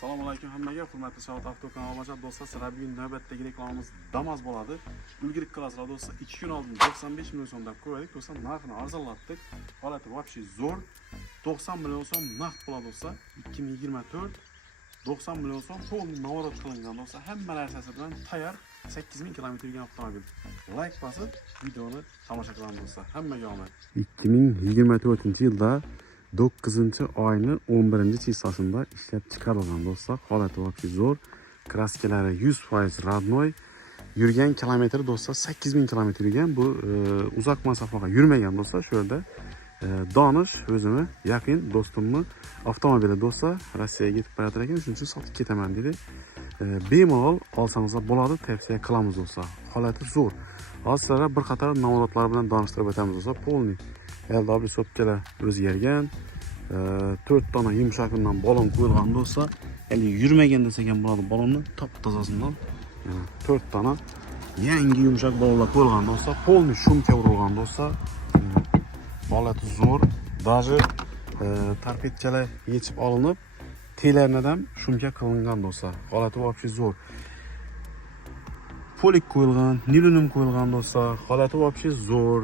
Assalomu alaykum hammaga, hurmatli Shavot Avto kanaliga do'stlar, sizlar bugun navbatdagi reklamamiz Damas bo'ladi. Ulgurib qilasizlar do'stlar. 2 kun oldin 95 million so'm deb qo'ydik do'stlar, narxini arzonlatdik. Holati вообще zo'r. 90 million so'm naqd bo'ladi do'stlar. 2024 90 million so'm to'liq navorot qilingan do'stlar. Hamma narsasi bilan tayyor 8000 kilometr yurgan avtomobil. Like bosib videoni tomosha qilamiz do'stlar. Hammaga omad. 2024-yilda 9-oyning 11-chissasida ishlab chiqarilgan do'stlar. Holati вообще zo'r. Kraskalari 100% radnoy. Yurgan kilometr do'stlar 8000 kilometr yurgan. Bu uzoq masofaga yurmagan do'stlar. Shu yerda Donish o'zini yaqin do'stimni avtomobili do'stlar Rossiyaga yetib boratar ekan, shuning uchun sotib ketaman dedi. Bemalol olsangizlar bo'ladi, tavsiya qilamiz do'stlar. Holati zo'r. Hozir sizlarga bir qator navorotlar bilan tanishtirib o'tamiz do'stlar. Polniy LW sopkalar o'zgargan, 4 dona yumshoqdan balon qo'yilgan do'stlar. Endi yurmagan desak ham bo'ladi, balonni top-tozasidan 4 dona yangi yumshoq balonlar qo'yilgan do'stlar. Polniy shumka urilgan do'stlar. Holati zo'r. Даже tarpetchalar yechib olinib, telardan ham shumka qilingan do'stlar. Holati вообще zo'r. Polik qo'yilgan, nilonum qo'yilgan do'stlar. Holati вообще zo'r.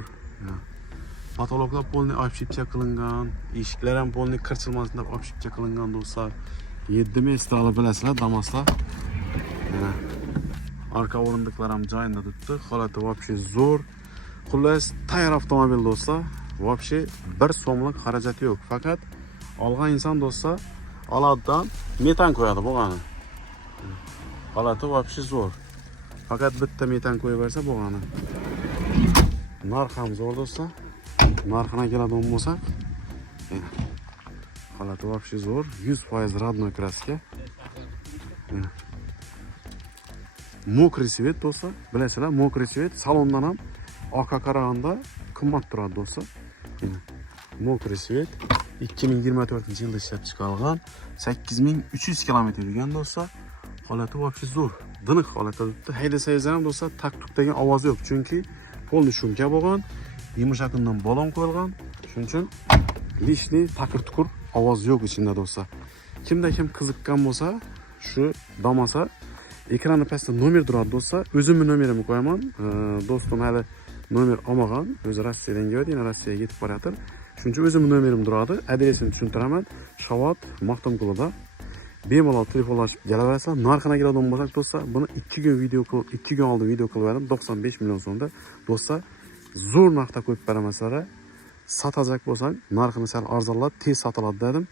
Patologlar polniy obshipcha qilingan, eshiklar ham polniy qirchilmasin deb obshipcha qilingan do'stlar. 7 mestali bilasizlar, Damaslar. Arka o'rindiqlar ham joyida turibdi. Holati вообще zo'r. Xullas, tayyor avtomobil do'stlar. Вообще 1 so'mlik xarajat yo'q. Faqat olgan inson do'stlar oladidan metan qo'yadi bo'lgani. Holati вообще zo'r. Faqat bitta metan qo'yib bersa bo'lgani. Narx ham zo'r do'stlar. Narxına keladigan bo'lsak, holati вообще zo'r, 100% radnoy kraska. Mokriy svet do'stlar, bilasizlar, mokriy svet salondan ham oqa qaraganda qimmat turadi do'stlar. Mokriy svet 2024-yilda ishlab chiqarilgan, 8300 kilometr yurgan do'stlar. Holati вообще zo'r. Diniq holatda turibdi. Haydasangiz ham do'stlar, tak-tuk degan ovoz yo'q, chunki polniy shumka bo'lgan. Yumshoqdan balon qo'yilgan. Shuning uchun lishli taqir-tuqur ovoz yo'q ichida do'stlar. Kimda kim qiziqqan bo'lsa, shu Damas'a ekrani pastda nomer turadi do'stlar. O'zimning nomerimni qo'yaman. Do'stim hali nomer olmagan. O'zi Rossiyadan keldi, yana Rossiyaga yetib borayotir. Shuning uchun o'zimning nomerim turadi. Adresini tushuntiraman. Shavot Maqtamqulida. Bemalol telefonlashib kelaverasizlar. Narxini keladigan bo'lsak do'stlar, buni 2 kun oldin video qilib berdim. 95 million so'mda do'stlar. Zo'r narxda qo'yib beramaslar, satacak bo'lsak, narxini sal arzonlab tez sotiladi dedim.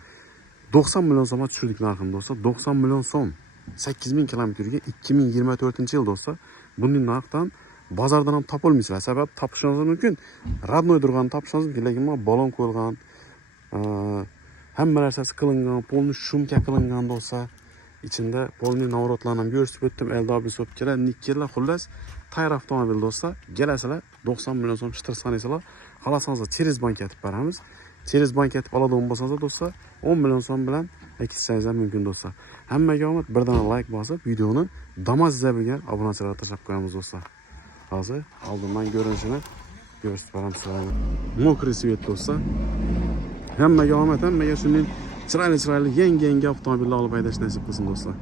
90 million so'mga tushirdik narxini do'stlar. 90 million so'm. 8000 kilometrga 2024-yil do'stlar. Bunday narxdan bozordan ham topolmaysizlar. Sabab topishingiz mumkin. Radnoy turgan topishingiz mumkin, lekin bu balon qo'yilgan, hamma narsasi qilingan, polniy shumka qilingan do'stlar. İçinde polniy navorotlarni ham ko'rsatib o'tdim. LW sopkalar, nikkellar, xullas tayyor avtomobil do'stlar. Kelasizlar 90 million so'm ishtirsaningizlar, xohlasangiz через bank etib beramiz. Через bank etib oladigan bo'lsangiz do'stlar, 10 million so'm bilan ekitsangiz ham mumkin do'stlar. Hammaga omad, birdan like bosib, videoni Damas zabiga obunachilarga tashlab qo'yamiz do'stlar. Hozir oldindan ko'rinishini ko'rsatib beramiz sizlarga. Mokriy svet do'stlar. Hammaga omad, hammaga shunday chiroyli yangi avtomobillar olib haydash nasib qilsin do'stlar.